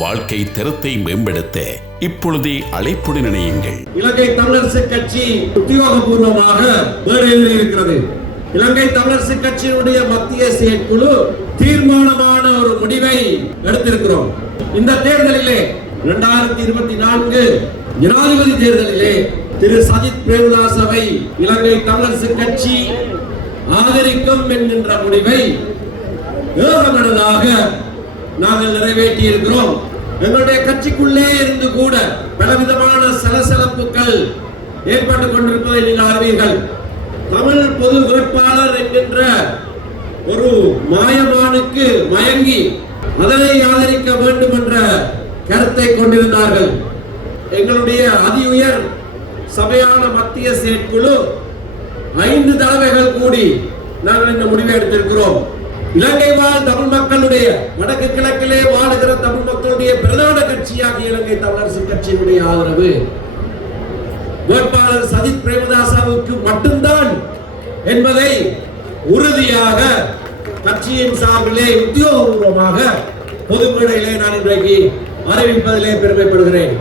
வாழ்க்கை தரத்தை மேம்படுத்த இப்பொழுதே அழைப்புடன் இணையுங்கள். இலங்கை தமிழரசு கட்சி உத்தியோகபூர்வமாக வேறு இருக்கிறது. இலங்கை தமிழரசு கட்சியினுடைய மத்திய செயற்குழு தீர்மானமான ஒரு முடிவை எடுத்திருக்கிறோம். இந்த தேர்தலிலே இரண்டாயிரத்தி இருபத்தி நான்கு ஜனாதிபதி தேர்தலிலே திரு சஜித் பிரேமதாசவை இலங்கை தமிழரசு கட்சி ஆதரிக்கும் என்கின்ற முடிவை ஏகமனதாக நாங்கள் நிறைவேற்றி இருக்கிறோம் எங்களுடைய கட்சிக்குள்ளே இருந்து கூட பலவிதமான சலசலப்புகள் ஏற்பட்டுக் கொண்டிருப்பதை நீங்கள் அறிவீர்கள். தமிழ் பொது உறுப்பாளர் என்கின்ற ஒரு மாயமானுக்கு மயங்கி அதனை ஆதரிக்க வேண்டும் என்ற கருத்தை கொண்டிருந்தார்கள். எங்களுடைய அதி உயர் சபையான மத்திய செயற்குழு ஐந்து தடவைகள் கூடி நாங்கள் இந்த முடிவை எடுத்திருக்கிறோம். இலங்கை வாழ் தமிழ் மக்களுடைய வடக்கு கிழக்கிலே வாழுகிற தமிழ் மக்களுடைய பிரதான கட்சியாக இலங்கை தமிழரசு கட்சியினுடைய ஆதரவு. வேட்பாளர் சஜித் பிரேமதாசாவுக்கு மட்டும்தான் என்பதை உறுதியாக கட்சியின் சார்பிலே உத்தியோகபூர்வமாக பொது மேடையிலே நான் இன்றைக்கு அறிவிப்பதிலே பெருமைப்படுகிறேன்.